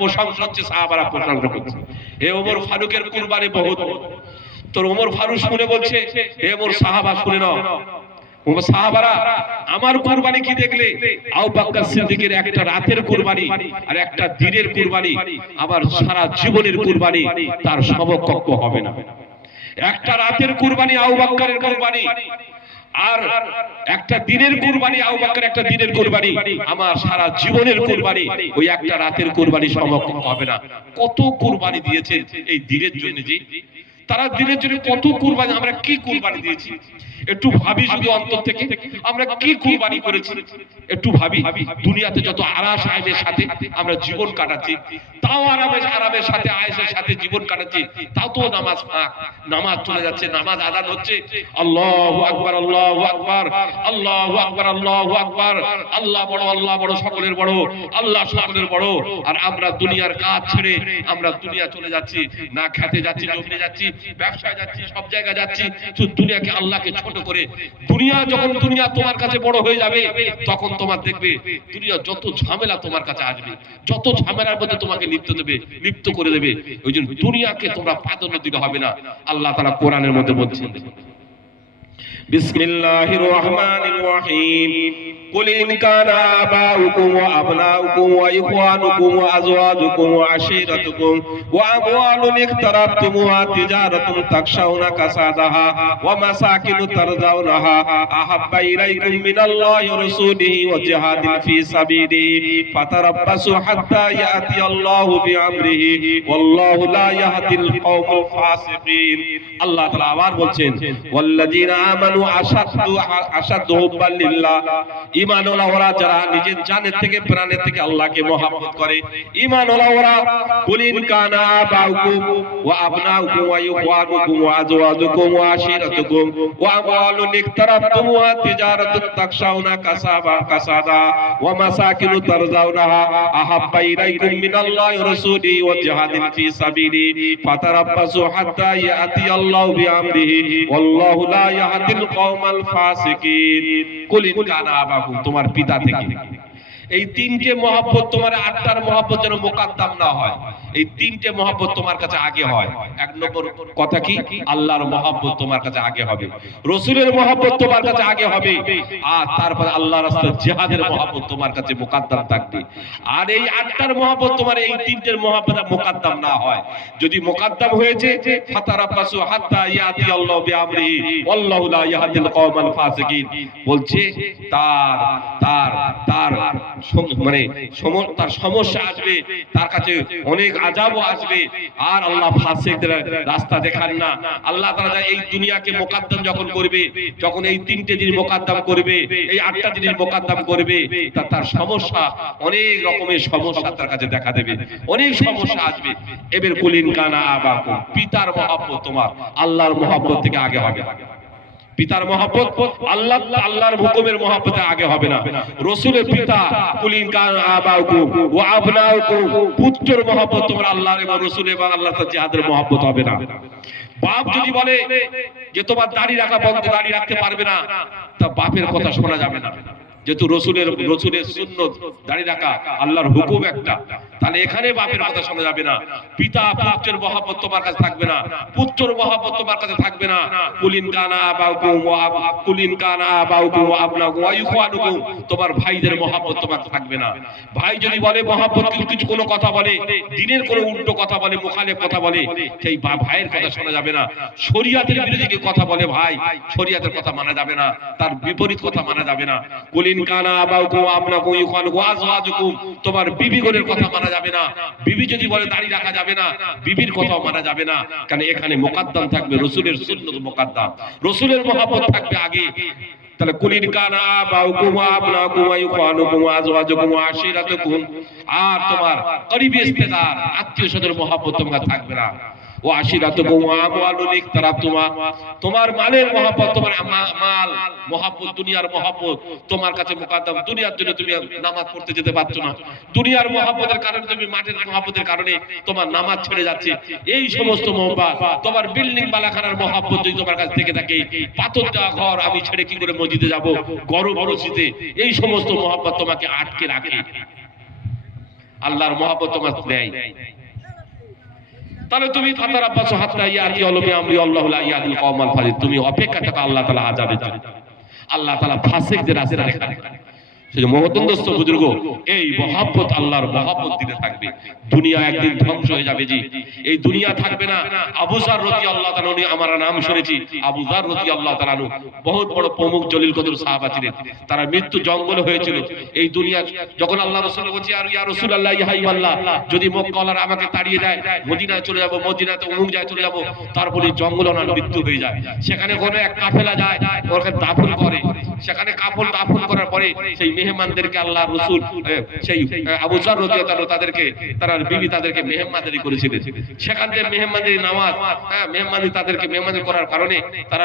প্রশংসা হচ্ছে, সাহাবারা প্রশংসা করছে। হে ওমর ফারুকের কুরবানি বহুত। তোর ওমর ফারুক শুনে বলছে, হে ওমর সাহাবা শুনে নাও, ওমর সাহাবারা আমার কুরবানি কি দেখলে? আবু বকর সিদ্দিকের একটা রাতের কুরবানি আর একটা দিনের কুরবানি আবার সারা জীবনের কুরবানি তার সমকক্ষ হবে না। একটা রাতের কুরবানি আবু বকরের কুরবানি, আর একটা দিনের কুরবানি আবু বকর একটা দিনের কুরবানি, আমার সারা জীবনের কুরবানি ওই একটা রাতের কুরবানি সমকক্ষ হবে না। কত কুরবানি দিয়েছেন এই দিনের জন্য, যে তারা দিনের জন্য কত কুরবানি, আমরা কি কুরবানি দিয়েছি একটু ভাবি শুধু অন্তর থেকে, আমরা কি কুরবানি করেছি একটু ভাবি। দুনিয়াতে যত আরাস আয়েশের সাথে আমরা জীবন কাটাচ্ছি, তাও আরামের সাথে আয়েশের সাথে জীবন কাটাচ্ছি, তাও তো নামাজ চলে যাচ্ছে, নামাজ আদান হচ্ছে, আল্লাহু আকবার আল্লাহু আকবার আল্লাহু আকবার আল্লাহু আকবার, আল্লাহ বড় সকলের বড়, আল্লাহ সকলের বড়। আর আমরা দুনিয়ার কাজ ছেড়ে আমরা দুনিয়া চলে যাচ্ছি, না খেতে যাচ্ছি, জমিতে যাচ্ছি, ব্যবসায় যাচ্ছি, সব জায়গায় যাচ্ছি, শুধু দুনিয়াকে আল্লাহকে ছোট করে। দুনিয়া যখন দুনিয়া তোমার কাছে বড় হয়ে যাবে, তখন তোমার দেখবে দুনিয়া যত ঝামেলা তোমার কাছে আসবে, যত ঝামেলার মধ্যে তোমাকে লিপ্ত করে দেবে। ওই জন্য দুনিয়াকে তোমরা প্রাধান্য দিতে হবে না। আল্লাহ তাআলা কোরআনের মধ্যে বলছেন, বিসমিল্লাহির রহমানির রহিম, قل إن كان آباؤكم وأبناؤكم وإخوانكم وأزواجكم وعشيرتكم وأموال اقترفتموها تجارة تخشون كسادها ومساكن ترضونها أحب إليكم من الله ورسوله وجهاد في سبيله فتربصوا حتى يأتي الله بأمره والله لا يهدي القوم الفاسقين। الله تعالى আবার বলছেন, والذين آمنوا أشد حبا لله, ঈমানওয়ালা ওরা যারা নিজের জানের থেকে প্রাণের থেকে আল্লাহকে মহব্বত করে, ঈমানওয়ালা ওরা। কুলিন কানা আবাউকুম ওয়া আবনাউকুম ওয়া ইখওয়ানুকুম ওয়া আজওয়াজুকুম ওয়া আশিরাতুকুম ওয়া আমওয়ালুন ইকতারাফতুমুহা তিজারাতুন তাখশাউনা কাসাদা ওয়া মাসাকিনু তারজাউনাহা আহাব্বা ইলাইকুম মিনাল্লাহি ওয়া রাসূলিহি ওয়া জিহাদিন ফি সাবিলিহি ফাতারাব্বাসু হাত্তা ইয়াতিয়াল্লাহু বিআমরিহি ওয়াল্লাহু লা ইয়াহদিল কওমাল ফাসিকিন। কুলিন কানা আবাকুম, তোমার পিতা থেকে। এই তিনটে মহব্বত, তোমার আটটার মহব্বত যেন মুকাদ্দাম না হয়, এই তিনটে মহব্বত তোমার কাছে আগে হয়। এক নম্বর কথা কি? আল্লাহর মহব্বত তোমার কাছে আগে হবে, রাসূলের মহব্বত তোমার কাছে আগে হবে, আর তারপর আল্লাহর রাস্তায় জিহাদের মহব্বত তোমার কাছে মুকাদ্দাম থাকবে। আর এই আটটার মহব্বত তোমার এই তিনটের মহব্বত মুকাদ্দাম না হয়, যদি মুকাদ্দাম হয়েছে ফাতারাব্বাসু হাত্তা ইয়াতি আল্লাহু বিআমরিহি ওয়াল্লাহু লা ইয়াহদিল কওমাল ফাসিকিন। বলছে তার তার তার মানে তার সমস্যা আসবে, তার কাছে অনেক আযাবও আসবে, আর আল্লাহ ফাসিকদের রাস্তা দেখান না। আল্লাহ তাআলা এই দুনিয়াকে মুকাদ্দাম যখন করবে, যখন এই তিনটে জিনিস মুকাদ্দাম করবে, এই আটটা জিনিস মুকাদ্দাম করবে, তার সমস্যা, অনেক রকমের সমস্যা তার কাছে দেখা দেবে, অনেক সমস্যা আসবে। এবার কুলিন কানা আবাকুম, পিতার মহব্বত তোমার আল্লাহর মহব্বত থেকে আগে হবে। পিতার মহব্বত আল্লাহর হুকুমের মহব্বতে আগে হবে না। রাসূলের পিতা, কুলিন কানা আবাউকুম ওয়া আবনাউকুম, পুত্রের মহব্বত তোমার আল্লাহর এবং রাসূল এবং আল্লাহর সাথে জিহাদের মহব্বত হবে না। বাপ যদি বলে যে তোমার দাড়ি রাখা বন্ধ, দাড়ি রাখতে পারবে না, তা বাপের কথা শোনা যাবে না। যেহেতু রাসূলের সুন্নাত দাড়ি রাখা, আল্লাহর হুকুম একটা, তাহলে এখানে বাপের কথা শোনা যাবে না। পিতা পুত্রের মহব্বত তোমার কাছে থাকবে না, পুত্রের মহব্বত তোমার কাছে থাকবে না। কুলিন কানা আবাউকুম ওয়া আবনাউকুম ওয়া ইখওয়ানুকুম, তোমার ভাইদের মহব্বত তোমার থাকবে না। ভাই যদি বলে মহব্বত, কিছু কোনো কথা বলে, দ্বীনের কোনো উল্টো কথা বলে, মুখালিফ কথা বলে, সেই ভাইয়ের কথা শোনা যাবে না। শরীয়তের বিরোধী কথা বলে ভাই, শরীয়তের কথা মানা যাবে না, তার বিপরীত কথা মানা যাবে না। কুলিন কানা আবাউকুম ওয়া আবনাউকুম ওয়া ইখওয়ানুকুম ওয়া আজওয়াজুকুম, তোমার বিবিগণের কথা মানা যাবে না। বিবি যদি বলে দাড়ি রাখা যাবে না, বিবির কথাও মানা যাবে না, কারণ এখানে মুকাদ্দাম থাকবে রাসূলের সুন্নাত, মুকাদ্দাম রাসূলের মহব্বত থাকবে আগে। তাহলে কুলিন কানা আবাউকুম ওয়া আবনাউকুম ওয়া ইখওয়ানুকুম ওয়া আজওয়াজুকুম ওয়া আশিরাতুকুম, আর তোমার করিবি রিশতেদার আত্মীয় স্বজনের মহব্বত তোমার থাকবে না। ও আশিরাতুকুম ওয়া আমওয়ালুন ইকতারাফতুমা, তোমার মালের মহব্বত, তোমার মাল মহব্বত, দুনিয়ার মহব্বত তোমার কাছে মুকাদ্দাম। দুনিয়ার জন্য তুমি নামাজ পড়তে যেতে পারছো না, দুনিয়ার মহব্বতের কারণে তুমি মাঠের মহব্বতের কারণে তোমার নামাজ ছেড়ে যাচ্ছে, এই সমস্ত মহব্বত। তোমার বিল্ডিং বালাখানার মহব্বত যদি তোমার কাছে থেকে থাকে, পাথর দেওয়া ঘর আমি ছেড়ে কি করে মসজিদে যাব, গরম শীতে, এই সমস্ত মহব্বত তোমাকে আটকে রাখে। আল্লাহর মহব্বত তোমার নেই, তাহলে তুমি ফাতার আব্বাস হাত্তা ইয়াতি অলমি আমরি আল্লাহু লা ইয়াদিল কওমাল ফাসিক, তুমি অপেক্ষা থাকো আল্লাহ তাআলা আযাবের জন্য। আল্লাহ তাআলা ফাসিকদের রাস্তা দেখান। সেই মহতন্দস্ত বুজুর্গ, এই মহব্বত আল্লাহর মহব্বত দিতে থাকবে। দুনিয়া একদিন ধ্বংস হয়ে যাবে জি, এই দুনিয়া থাকবে না। আবু যার রাদিয়াল্লাহু তাআলা উনি আমার নাম শুনেছি, আবু যার রাদিয়াল্লাহু তাআলা বহুত বড় প্রমুখ জলিল কদর সাহাবা ছিলেন, তারা মৃত্যু জঙ্গলে হয়েছিল। এই দুনিয়া যখন আল্লাহ রাসূল বলছে আর ইয়া রাসূলুল্লাহ ইয়া হাবিবাল্লাহ, যদি মক্কাওয়ালারা আমাকে তাড়িয়ে দেয়, মদিনায় চলে যাব, মদিনাতে অমুক জায়গায় চলে যাব, তারপরে জঙ্গলে ওনার মৃত্যু হয়ে যায়। সেখানে কোনো এক কাফেলা যায়, ওকে দাফন করে, সেখানে কাফন দাফন করার পরে সেই মেহমানদেরকে আল্লাহ রাসূল সেই আবু যার রাদিয়াল্লাহু তাআলা তাদেরকে তার বিবি তাদেরকে মেহমানদারি করেছিলেন। সেখান থেকে মেহমানদারি নামাজ, মেহমানদারি তাদেরকে মেহমানদারি করার কারণে তারা